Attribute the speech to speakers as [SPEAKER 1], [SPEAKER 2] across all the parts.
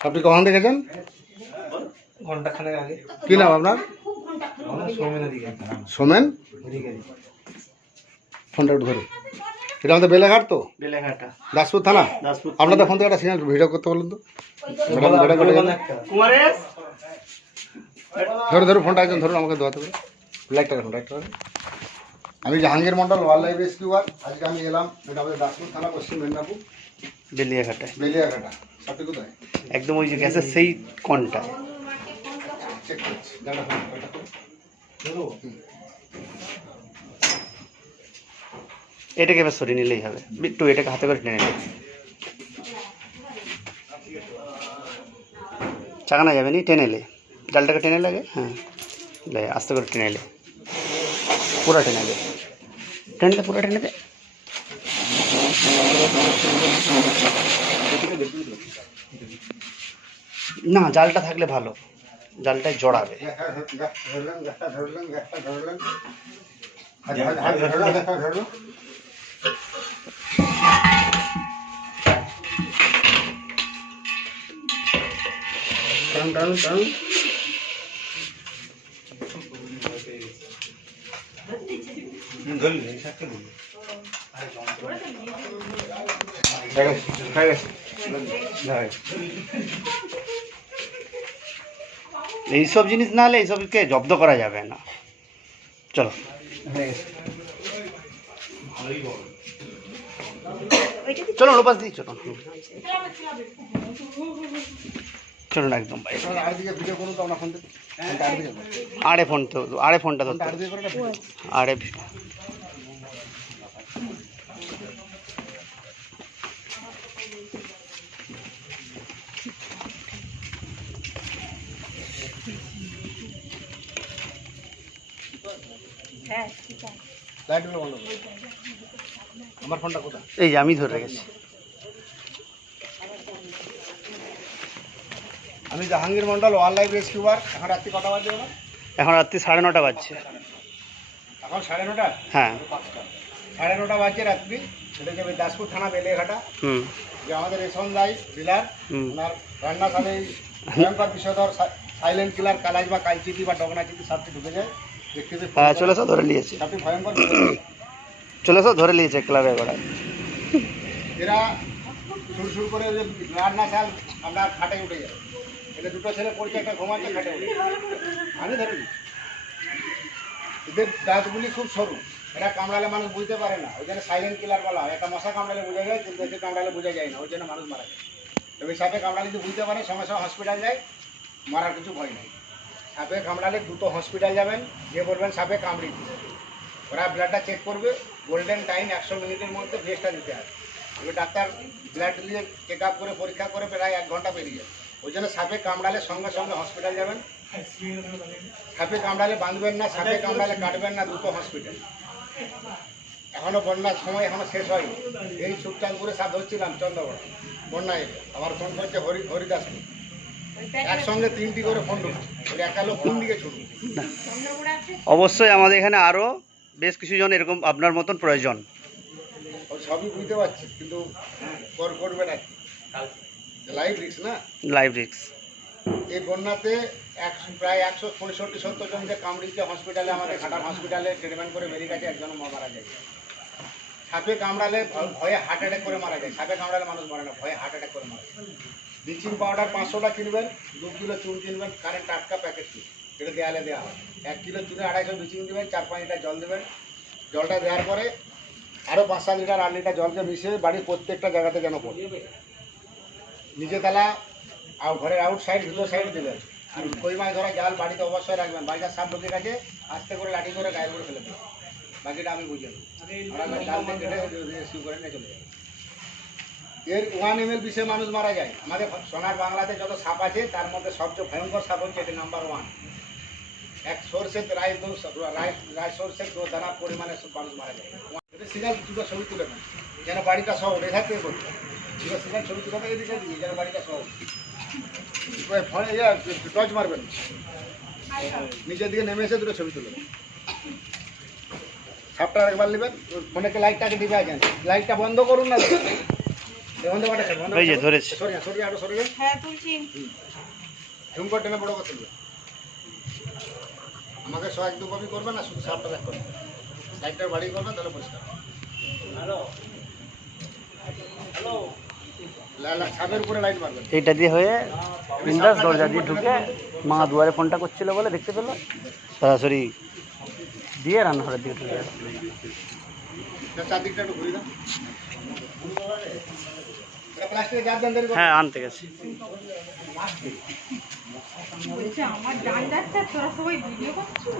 [SPEAKER 1] আপনি কখন দেখেছেন?
[SPEAKER 2] আগে।
[SPEAKER 1] কি নাম আপনার? সোমেন? ফোনটা একটু ধরে এটা আমাদের বেলেঘাট তো?
[SPEAKER 2] বেলেঘাটা
[SPEAKER 1] দাসপুর থানা? আপনাদের ফোন থেকে একটা সিগন্যাল ভিডিও করতে বলুন তো। ধরো ধরো ফোনটা একজন ধরুন আমাকে দোয়াতে করে লাইটটা রাখুন লাইটটা রাখুন আমি Jahangir Mondal wildlife rescuer আজকে আমি এলাম এটা আমাদের দাসপুর থানা পশ্চিম মেদিনীপুর।
[SPEAKER 2] বেলিয়াঘাটায়
[SPEAKER 1] বেলিয়াঘাটা। সবটি কোথায়?
[SPEAKER 2] একদম ওই যে গ্যাসের সেই কনটায়
[SPEAKER 1] চেক করছি। দাঁড়া ফোন,
[SPEAKER 2] এটাকে এবার সরিয়ে নিলেই হবে। একটু এটাকে হাতে করে টেনে নেবে চাকানা যাবে নি? টেনে এলে ডালটাকে টেনে লাগে? হ্যাঁ। লে আস্তে করে টেনে এলে পুরো টেনে দে টেনে দে পুরো টেনে দে না জালটা থাকলে ভালো জালটায় জড়াবে
[SPEAKER 1] হ্যাঁ, হ্যাঁ, গ্যাস ধরলেন গ্যাসটা ধরলেন
[SPEAKER 2] এইসব জিনিস না হলে এইসবকে জব্দ করা যাবে না চলো চলো ওপাশ দিই চলো চলুন একদম। আরে ফোন তো আরে ফোনটা ধরতে। আরে
[SPEAKER 1] আমার ফোনটা কোথায়?
[SPEAKER 2] এই যে আমি ধরে রেখেছি
[SPEAKER 1] আমি Jahangir Mondal wildlife rescuer এখন রাত্রি কটা বাজে?
[SPEAKER 2] এখন রাত্রি সাড়ে নটা বাজছে।
[SPEAKER 1] এখন সাড়ে নটা
[SPEAKER 2] হ্যাঁ
[SPEAKER 1] সাড়ে নটা বাজে রাত্রি। এটা যাবে দাসপুর থানা বেলেঘাটা
[SPEAKER 2] হুম।
[SPEAKER 1] যে আমাদের রেশন দাই ডিলার ওনার রান্না সাথে ভয়ঙ্কর বিষধর সাইলেন্ট কিলার কালাজ বা কালচিতি বা ডগনা চিতি সাপটি ঢুকে যায়
[SPEAKER 2] হ্যাঁ চলে এসো, ধরে নিয়েছে। চলে এসো, ধরে নিয়েছে ক্লাবে গোড়ায়
[SPEAKER 1] এরা সুর সুর করে চাল উঠে এটা দুটো ছেলে পড়ছে, একটা এদের খুব সরু। এরা কামড়ালে মানুষ বুঝতে পারে না। ওই জন্য সাইলেন্ট একটা মশা কামড়ালে বোঝা যায় কামড়ালে বোঝা যায় না। ওই জন্য মানুষ মারা যায়। সাপে কামড়ালে যদি বুঝতে পারে সময় সময় হসপিটাল যায়। মারার কিছু ভয় নেই। সাপে কামড়ালে দ্রুত হসপিটাল যাবেন, যে বলবেন সাপে কামড়ি ওরা ব্লাডটা চেক করবে গোল্ডেন টাইম একশো মিনিটের মধ্যে ফেসটা দিতে হবে এবার ডাক্তার ব্লাড দিয়ে চেক আপ করে পরীক্ষা করে প্রায় এক ঘণ্টা পেরিয়ে যায় ওই জন্য সাপে কামড়ালে সঙ্গে সঙ্গে হসপিটাল যাবেন। সাপে কামড়ালে বাঁধবেন না সাপে কামড়ালে কাটবেন না দ্রুত হসপিটাল এখনও বন্যার সময় এখনও শেষ হয়নি। এই সুখচাঁদপুরে সাপ ধরছিলাম চন্দ্রগড় বন্যায় আমার ফোন করছে হরি হরিদাসপুর। একসঙ্গে তিনটি করে ফোন একা লোক কোন দিকে ছুটবে?
[SPEAKER 2] অবশ্যই আমাদের এখানে আরও বেশ কিছুজন এরকম আপনার মতন প্রয়োজন।
[SPEAKER 1] ও সবই বুঝতে পারছি কিন্তু কর করবে না। লাইভ রিক্স না?
[SPEAKER 2] লাইভ রিক্স
[SPEAKER 1] এই বন্যাতে একশো প্রায় একশো পঁয়ষট্টি সত্তর জনকে কামড়িতে হসপিটালে আমাদের ঘাটার হসপিটালে ট্রিটমেন্ট করে বেরিয়ে গেছে একজন মারা যায় সাপে কামড়ালে ভয়ে হার্ট অ্যাটাক করে মারা যায়। সাপে কামড়ালে মানুষ মরে না ভয়ে হার্ট অ্যাটাক করে মারা যায়। ব্লিচিং পাউডার পাঁচশোটা কিনবেন দু কিলো চুন কিনবেন কারেন্ট টাটকা প্যাকেট চুন এটা দেয়ালে দেওয়া হয়। এক কিলো চুনে আড়াইশো ব্লিচিং দেবেন, চার পাঁচ লিটার জল দেবেন। জলটা দেওয়ার পরে আরও পাঁচ সাত লিটার, আট লিটার জলকে মিশিয়ে বাড়ির প্রত্যেকটা জায়গাতে যেন পড়ে। নিচে তালা, আর ঘরের আউট সাইড ভিতর সাইড দেবেন। আর কই মাছ ধরা জাল বাড়িতে অবশ্যই রাখবেন। বাড়িতে সাপ ঢুকে গেছে, আস্তে করে লাঠি করে গায়ে করে ফেলে দেবেন। বাকিটা আমি বুঝে নেব আমরা জাল কেটে করে নিয়ে চলে যাব। এর ওয়ান এম এল বিষে মানুষ মারা যায়। আমাদের সোনার বাংলাতে যত সাপ আছে, তার মধ্যে সবচেয়ে ভয়ঙ্কর সাপ হচ্ছে এটা নাম্বার ওয়ান এক সর্ষের রায় দু রায় সর্ষের দু দানা পরিমাণে সব মানুষ মারা যায়। এটা সিঙ্গাল দুটো ছবি তুলে নেন যেন বাড়িটা সহ রেখা থেকে করতে। দুটো সিঙ্গাল ছবি তুলে নেন এদিকে দিয়ে যেন বাড়িটা সহ। ফোনে টর্চ মারবেন নিচের দিকে নেমে এসে দুটো ছবি তুলে সাপটা একবার নেবেন। ফোনে লাইটটাকে দিবে আছেন লাইটটা বন্ধ করুন না বন্ধ করে রাখো, বন্ধ
[SPEAKER 2] ওই যে ধরেছে।
[SPEAKER 3] হ্যাঁ তুলছি।
[SPEAKER 1] ঝুম টেনে বড় তুলবে আমাকে সহায়ক দু কপি করবে না শুধু সাপটা ব্যাক করবে। লাইটটা বাড়ি করবে তাহলে পরিষ্কার। লা- লা- ছাদের উপরে লাইট মারবে।
[SPEAKER 2] এইটা দিয়ে হয়ে ইন্দাস দরজা দিয়ে ঢুকে মা দুয়ারে ফোনটা করছিল বলে দেখতে পেল। সরাসরি দিয়ে রান্নাঘরের দিকে ঢুকে
[SPEAKER 1] চারদিকটা একটু ঘুরিয়ে দাও এটা প্লাস্টিকের জার দেন দেরি করো।
[SPEAKER 2] হ্যাঁ আনতে গেছি।
[SPEAKER 3] বলছে আমার ডান যাচ্ছে তোরা সবাই ভিডিও করছিস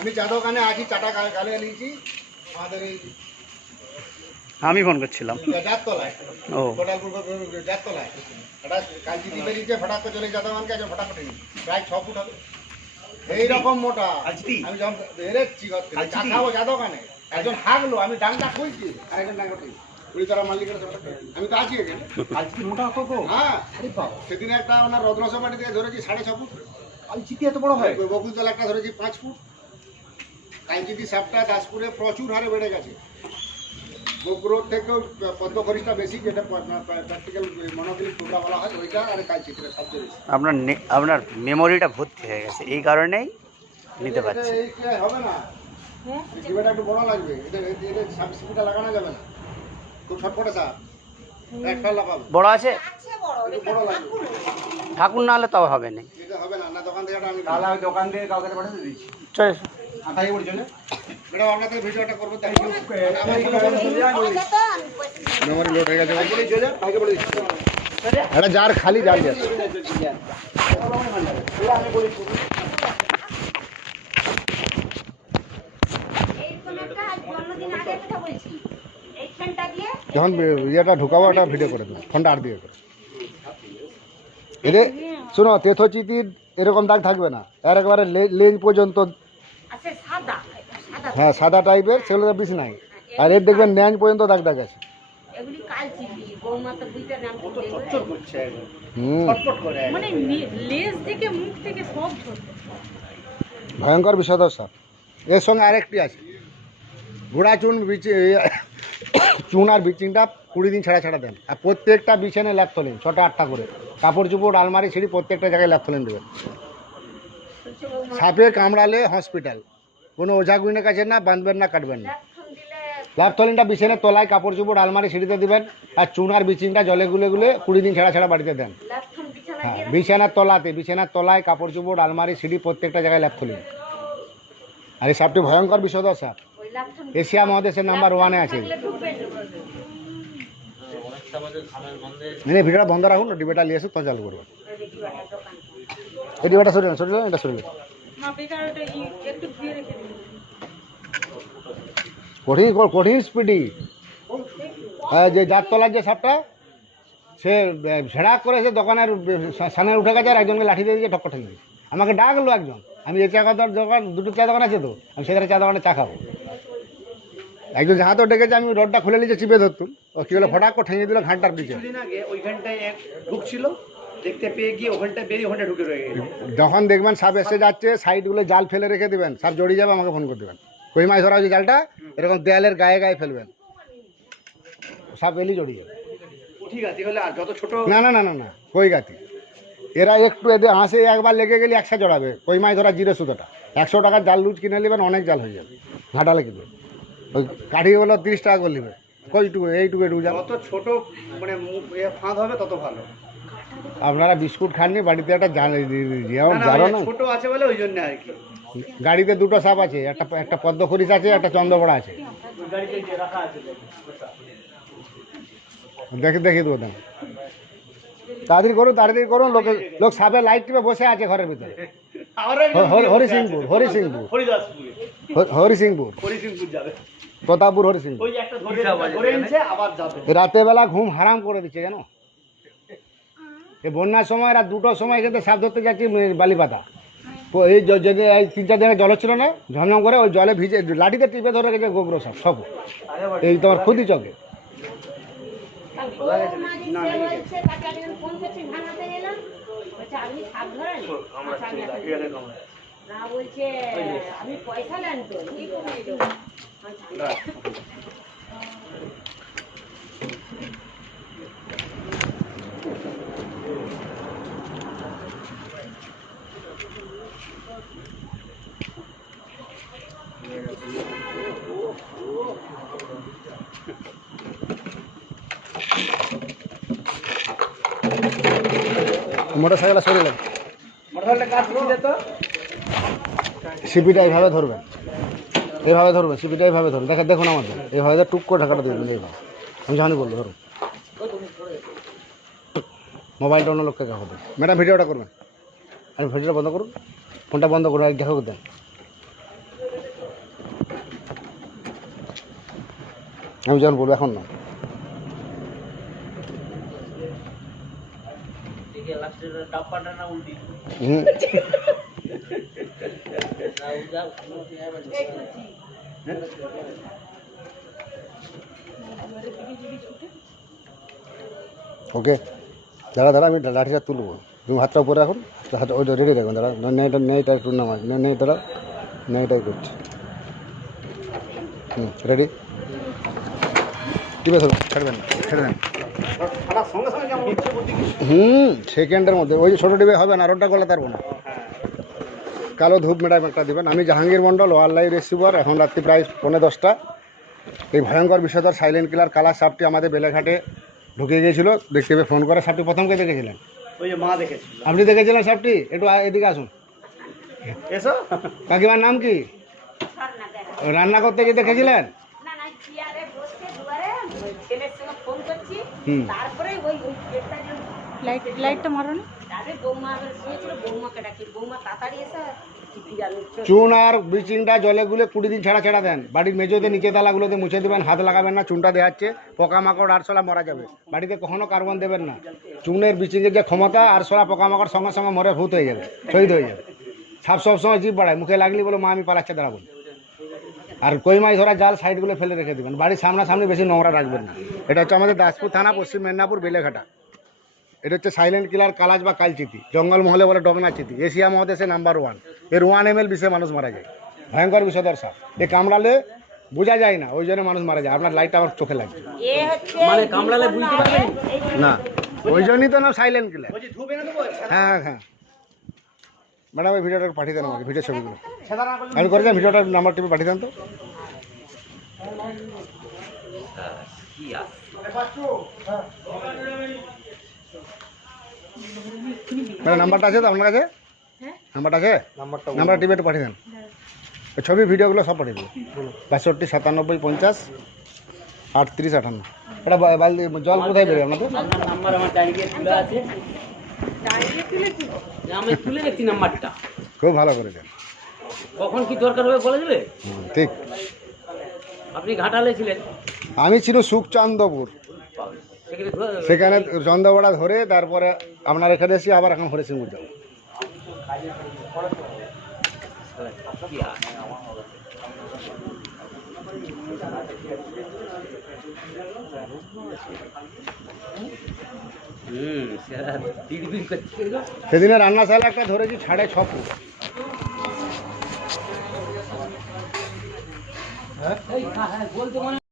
[SPEAKER 1] আমি চা দোকানে আছি চাটা গালে নিয়েছি। আমাদের এই
[SPEAKER 2] আমি ফোন করছিলাম। ও।
[SPEAKER 1] যাদব এইরকম মোটা। আমি যখন বেরেচ্ছি ঘর থেকে চা খাব চা দোকানে। একজন হাগলো আমি ডাংটা খুলছি আরেকজন ডাং খুলছি। কুড়ি তারা মালিকের আমি তো আছি এখানে।
[SPEAKER 4] আজকে মোটা কত
[SPEAKER 1] হ্যাঁ। সেদিন একটা ওনার রত্নসভাটি থেকে ধরেছি সাড়ে ছ ফুট।
[SPEAKER 4] এত বড় হয়?
[SPEAKER 1] বকুলতলা একটা ধরেছি পাঁচ ফুট। কাঞ্চিতি সাপটা দাসপুরে প্রচুর হারে বেড়ে গেছে। থেকেও বেশি যেটা প্র্যাকটিক্যাল মনোক্লিক বলা হয় ওইটা আর কাঞ্চিতিটা সবচেয়ে বেশি
[SPEAKER 2] আপনার আপনার মেমোরিটা ভর্তি হয়ে গেছে। এই কারণেই নিতে পারছি।
[SPEAKER 1] হবে না। জিবেটা একটু বড় লাগবে এটা লাগানো যাবে না খুব ছটফটে সাপ একটা লাগাবে
[SPEAKER 2] বড় আছে
[SPEAKER 1] বড় লাগবে
[SPEAKER 2] ঠাকুর না হলে তাও হবে না
[SPEAKER 1] এটা হবে না না দোকান থেকে আমি
[SPEAKER 4] তাহলে আমি দোকান থেকে কাউকে পাঠিয়ে দিচ্ছি
[SPEAKER 2] চল
[SPEAKER 4] আঠাই বলছো না
[SPEAKER 1] ম্যাডাম আপনাদের ভিডিওটা করব তাই মেমোরি লোড হয়ে গেছে
[SPEAKER 4] কাউকে বলে দিচ্ছি
[SPEAKER 1] এটা যার খালি জাল যাচ্ছে যখন ইয়েটা ঢুকাবো একটা ভিডিও করে দেবো ফোনটা আর দিয়ে করে এদের শোনো তেথোচিতির এরকম দাগ থাকবে না। এর একবারে লেজ পর্যন্ত
[SPEAKER 3] আছে সাদা সাদা।
[SPEAKER 1] হ্যাঁ সাদা টাইপের সেগুলো তো বেশি নাই। আর এর দেখবেন ন্যাঞ্জ পর্যন্ত দাগ দাগ আছে।
[SPEAKER 3] মানে নে- লেজ থেকে মুখ থেকে সব ছোট
[SPEAKER 1] ভয়ঙ্কর বিষধর সাপ। এর সঙ্গে আরেকটি আছে। ঘোড়া চুন বিচি চুন আর বিচিংটা কুড়ি দিন ছাড়া ছাড়া দেন। আর প্রত্যেকটা বিছানে ল্যাপ তোলেন, ছটা আটটা করে। কাপড় চুপড়, আলমারি, সিঁড়ি, প্রত্যেকটা জায়গায় ল্যাপ তোলেন দেবেন। সাপে কামড়ালে হসপিটাল। কোনো ওঝা গুইনের কাছে না, বাঁধবেন না, কাটবেন না। ল্যাপ তোলেনটা বিছানে তলায়, কাপড় চুপড়, আলমারি, সিঁড়িতে দিবেন। আর চুন আর বিচিংটা জলে গুলে গুলে কুড়ি দিন ছাড়া ছাড়া বাড়িতে দেন। হ্যাঁ বিছানার তলাতে, বিছানার তলায় কাপড় চুপড়, আলমারি, সিঁড়ি, প্রত্যেকটা জায়গায় ল্যাপ তুলি আর এই সাপটি ভয়ঙ্কর বিষধর সাপ এশিয়া মহাদেশের নাম্বার ওয়ানে আছে। মানে ভিডিওটা বন্ধ রাখুন ডিবেটা নিয়ে তো চালু করবেন এই ডিবেটা সরিয়ে সরিয়ে এটা
[SPEAKER 3] দিন
[SPEAKER 1] কঠিন কঠিন স্পিডি হ্যাঁ যে যার তলার যে সাপটা সে আহ, করে সে দোকানের সামনে উঠে গেছে আর একজনকে লাঠি দিয়ে টক্কর ঠেলে আমাকে ডাকলো একজন। আমি এই চা দোকান দুটো চা দোকান আছে তো আমি সেখানে চা দোকানে চা খাব। একজন যাহা তো ডেকেছে আমি রডটা খুলে নিচে চিপে ধরতুম। ও কি বলে ফটাক করে ঠেঙে দিল ঘাটটার দিকে।
[SPEAKER 4] কিছুদিন আগে ওইখানটায় এক ঢুকছিল দেখতে পেয়ে গিয়ে ওখানটায় বেরিয়ে ওখানটায় ঢুকে রয়ে গেল।
[SPEAKER 1] যখন দেখবেন সাপ এসে যাচ্ছে সাইডগুলো জাল ফেলে রেখে দেবেন সাপ জড়িয়ে যাবে আমাকে ফোন করে দেবেন। কই মাছ ধরা হয়েছে জালটা এরকম দেয়ালের গায়ে গায়ে ফেলবেন। সাপ এলি জড়িয়ে যাবে।
[SPEAKER 4] ঠিক আছে তাহলে আর যত ছোট
[SPEAKER 1] না না না না না কই গাতি? এরা একটু এদের হাসে একবার লেগে গেলে একশো জড়াবে। কই মাছ ধরা জিরে সুতোটা। একশো টাকার জাল লুজ কিনে নেবেন অনেক জাল হয়ে যাবে। ঘাটালে কিনবে ওই কাঠিগুলো তিরিশ টাকা করে নেবে কইটুকু এইটুকু এইটুকু জাল
[SPEAKER 4] যত ছোট মানে ফাঁদ হবে তত ভালো।
[SPEAKER 1] আপনারা বিস্কুট খাননি বাড়িতে একটা যেমন জানো না?
[SPEAKER 4] ছোট আছে বলে ওই জন্য আর কি।
[SPEAKER 1] গাড়িতে দুটো সাপ আছে একটা একটা পদ্ম পদ্মখরিস আছে একটা চন্দ্রবড়া আছে। দেখে দেখে দেবো দাম। তাড়াতাড়ি করুন তাড়াতাড়ি করুন লোকে লোক সাপের লাইট টিপে বসে আছে ঘরের ভিতরে। হ- হ- হরিসিংপুর হরিসিংপুর।
[SPEAKER 4] হরিদাসপুরে
[SPEAKER 1] হ- হরিসিংপুর।
[SPEAKER 4] হরিসিংপুর যাবে।
[SPEAKER 1] প্রতাপপুর
[SPEAKER 4] আবার যাবে।
[SPEAKER 1] রাতের বেলা ঘুম হারাম করে দিচ্ছে জানো? এই বন্যার সময় রাত দুটোর সময় এখানে সাপ ধরতে যাচ্ছি বালিপাতা। তো এই যদি এই তিন চার দিনের জল ছিল না ঝমঝম করে ওই জলে ভিজে লাঠিতে টিপে ধরে গেছে গোবর সাপ সব। এই তোমার খুদি চকে।
[SPEAKER 3] না বলছে আমি পয়সা নেন তো
[SPEAKER 2] मोटरसाइकेल सर मोटरसाइकेल सीपीटा
[SPEAKER 1] धरबे। এইভাবে ধরবেন সিপিটা এইভাবে ধরুন দেখে দেখুন আমাদের। এইভাবে টুক করে ঢাকাটা দেবেন এইভাবে। আমি যখনই বলব ধরুন। মোবাইলটা অন্য লোককে কাকু দেন ম্যাডাম ভিডিওটা করবেন। আপনি ভিডিওটা বন্ধ করুন। ফোনটা বন্ধ করুন আর দেখো দেন আমি যখন বলব এখন না। হুম। ওকে দাঁড়া দাঁড়া আমি লাঠিটা তুলবো। তুমি হাতটা উপরে রাখুন হাতটা ওইটা রেডি রাখুন দাঁড়া নেইটা নেইটা একটু নামাজ নেই দাঁড়া নেইটাই করছি। হুম রেডি টিপে ধরুন ছাড়বেন না ছেড়ে দেন। হুম সেকেন্ডের মধ্যে ওই যে ছোটো টিপে হবে না রোডটা গলা তারবো না। কালো ধূপ ম্যাডাম একটা দেবেন। আমি জাহাঙ্গীর মণ্ডল ওয়াইল্ড রিসিভার এখন রাত্রি প্রায় পৌনে দশটা। এই ভয়ঙ্কর বিষয়ধর সাইলেন্ট কিলার কালার সাপটি আমাদের বেলেঘাটে ঢুকে গিয়েছিল। দেখতে পেয়ে ফোন করে সাপটি প্রথমকে দেখেছিলেন?
[SPEAKER 2] ওই যে মা দেখেছিল।
[SPEAKER 1] আপনি দেখেছিলেন সাপটি? একটু এদিকে আসুন।
[SPEAKER 2] এসো।
[SPEAKER 1] কাকিমার নাম কি? রান্না করতে গিয়ে দেখেছিলেন?
[SPEAKER 3] না না চেয়ারে বসে দুয়ারে ওই ছেলের সঙ্গে ফোন করছি।
[SPEAKER 1] হুম।
[SPEAKER 3] তারপরে ওই
[SPEAKER 5] লাইট লাইটটা মারো না।
[SPEAKER 1] চুন আর ব্লিচিংটা জলে গুলে কুড়ি দিন ছাড়া ছাড়া দেন। বাড়ির মেজোতে নিচে তালাগুলোতে মুছে দেবেন, হাত লাগাবেন না, চুনটা দেওয়াচ্ছে পোকামাকড় আরশোলা মরা যাবে। বাড়িতে কখনো কার্বন দেবেন না। চুনের ব্লিচিংয়ের যে ক্ষমতা, আরশোলা, পোকামাকড় সঙ্গে সঙ্গে মরে ভূত হয়ে যাবে, শহীদ হয়ে যাবে। সাপ সবসময় জীব বাড়ায়। মুখে লাগলি বলে মা, আমি পালাচ্ছে দাঁড়াবো আর কই মাছ ধরা জাল সাইডগুলো ফেলে রেখে দেবেন। বাড়ির সামনাসামনি বেশি নোংরা রাখবেন না। এটা হচ্ছে আমাদের দাসপুর থানা, পশ্চিম মেদিনীপুর, বেলেঘাটা। এটা হচ্ছে সাইলেন্ট কিলার কালাজ বা কালচিতি জঙ্গল মহলে বলে ডগনা চিতি এশিয়া মহাদেশে নাম্বার ওয়ানের ওয়ান এম এল বিষে মানুষ মারা যায়। ভয়ঙ্কর বিষধর সাপ এ কামড়ালে বোঝা যায় না ওই জন্য মানুষ মারা যায়। আপনার লাইটটা আমার চোখে লাগছে
[SPEAKER 5] মানে কামড়ালে বুঝতে পারবেন?
[SPEAKER 1] না? ওই জন্যই তো না সাইলেন্ট কিলার হ্যাঁ হ্যাঁ হ্যাঁ। ম্যাডাম ওই ভিডিওটা পাঠিয়ে দেন আমাকে ভিডিও ছবিগুলো। আমি করে দেন ভিডিওটার নাম্বার টিপে পাঠিয়ে দেন তো। ম্যাডাম নাম্বারটা আছে তো আপনার কাছে? নাম্বারটা আছে?
[SPEAKER 2] নাম্বারটা
[SPEAKER 1] নাম্বার টিপে একটু পাঠিয়ে দেন। ছবি ভিডিওগুলো সব পাঠিয়ে দেবো। বাষট্টি সাতানব্বই পঞ্চাশ আটত্রিশ আটান্ন। এটা বালতি জল কোথায় বেরোবে আপনাদের?
[SPEAKER 5] নাম্বার আমার ডায়েরিতে তুলে আছে। আমি তুলে রেখেছি নাম্বারটা।
[SPEAKER 1] খুব ভালো করেছেন
[SPEAKER 5] কখন কি দরকার হবে বলে দেবে?
[SPEAKER 1] ঠিক।
[SPEAKER 5] আপনি ঘাটালে ছিলেন।
[SPEAKER 1] আমি ছিল সুখচান্দপুর
[SPEAKER 5] সেখানে
[SPEAKER 1] সেখানে ধরে তারপরে আপনার এখানে এসে আবার এখন হরিসিংপুর যাব। সেদিনে রান্নাশালা একটা ধরেছি সাড়ে ছ ফুট
[SPEAKER 5] হ্যাঁ,